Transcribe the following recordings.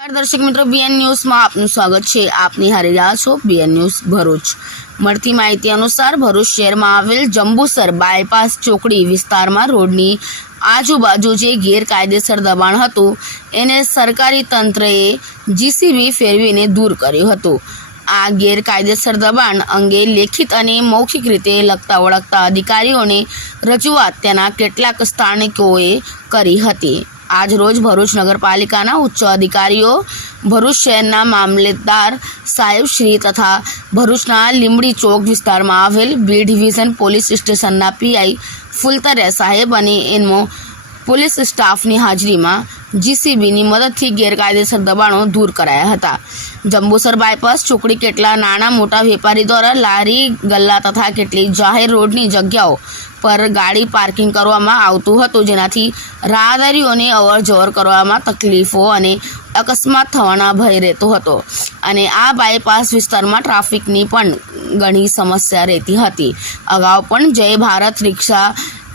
દર્શક મિત્રો બીએન ન્યૂઝમાં આપનું સ્વાગત છે. આપની હારી રહ્યા છો બીએન ન્યૂઝ ભરૂચ. મળતી માહિતી અનુસાર ભરૂચ શહેરમાં આવેલ જંબુસર બાયપાસ ચોકડી વિસ્તારમાં રોડની આજુબાજુ જે ગેરકાયદેસર દબાણ હતું, એને સરકારી તંત્રએ જીસીબી ફેરવીને દૂર કર્યું હતું. આ ગેરકાયદેસર દબાણ અંગે લેખિત અને મૌખિક રીતે લગતા વળગતા અધિકારીઓને રજૂઆત તેના કેટલાક સ્થાનિકોએ કરી હતી. આજ રોજ ભરૂચ નગરપાલિકાના ઉચ્ચ અધિકારીઓ, ભરૂચ શહેરના મામલેદાર સાહેબ શ્રી તથા ભરૂચના લીમડી ચોક વિસ્તારમાં આવેલ બી ડિવિઝન પોલીસ સ્ટેશનના પીઆઈ ફુલતરે સાહેબ અને એનો પોલીસ સ્ટાફની હાજરીમાં જીસીબીની મદદથી ગેરકાયદેસર દબાણો દૂર કરાયા હતા. જંબુસર બાયપાસ ચોકડી કેટલા નાના મોટા વેપારી દ્વારા લારી ગલ્લા તથા કેટલીક જાહેર રોડની જગ્યાઓ પર ગાડી પાર્કિંગ કરવામાં આવતું હતું. જેનાથી રાહદારીઓને અવર જવર કરવામાં તકલીફો અને અકસ્માત થવાના ભય રહેતો હતો. અને આ બાયપાસ વિસ્તારમાં ટ્રાફિકની પણ ઘણી સમસ્યા રહેતી હતી. અગાઉ પણ જય ભારત રિક્ષા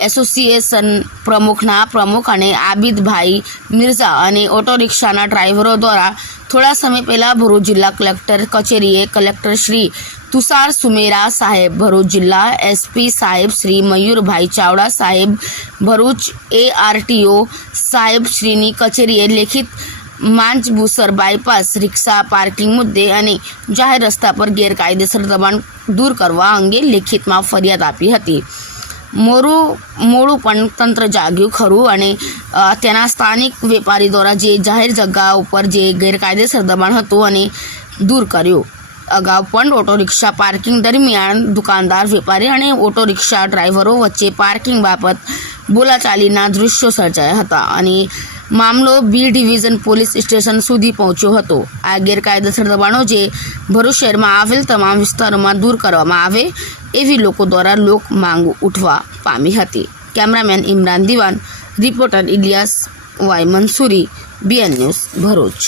એસોસિએશન પ્રમુખના પ્રમુખ અને આબિદભાઈ મિર્ઝા અને ઓટો રિક્ષાના ડ્રાઈવરો દ્વારા થોડા સમય પહેલાં ભરૂચ જિલ્લા કલેક્ટર કચેરીએ કલેક્ટર શ્રી તુષાર સુમેરા સાહેબ, ભરૂચ જિલ્લા એસપી સાહેબ શ્રી મયુરભાઈ ચાવડા સાહેબ, ભરૂચ એઆરટીઓ સાહેબ શ્રીની કચેરીએ લેખિત માંજબુસર બાયપાસ રિક્ષા પાર્કિંગ મુદ્દે અને જાહેર રસ્તા પર ગેરકાયદેસર દબાણ દૂર કરવા અંગે લેખિતમાં ફરિયાદ આપી હતી. મોરું મોડું પણ તંત્ર જાગ્યું ખરું અને તેના સ્થાનિક વેપારી દ્વારા જે જાહેર જગ્યા ઉપર જે ગેરકાયદેસર દબાણ હતું અને દૂર કર્યું. અગાઉ પણ ઓટો રિક્ષા પાર્કિંગ દરમિયાન દુકાનદાર, વેપારી અને ઓટો રિક્ષા ડ્રાઈવરો વચ્ચે પાર્કિંગ બાબત બોલાચાલીના દૃશ્યો સર્જાયા હતા અને મામલો બી ડિવિઝન પોલીસ સ્ટેશન સુધી પહોંચ્યો હતો. આ ગેરકાયદેસર દબાણો જે ભરૂચ શહેરમાં આવેલ તમામ વિસ્તારોમાં દૂર કરવામાં આવે એવી લોકો દ્વારા લોક માંગ ઉઠવા પામી હતી. Cameraman Imran Diwan, reporter Ilyas Y Mansuri, BN news Bharuch.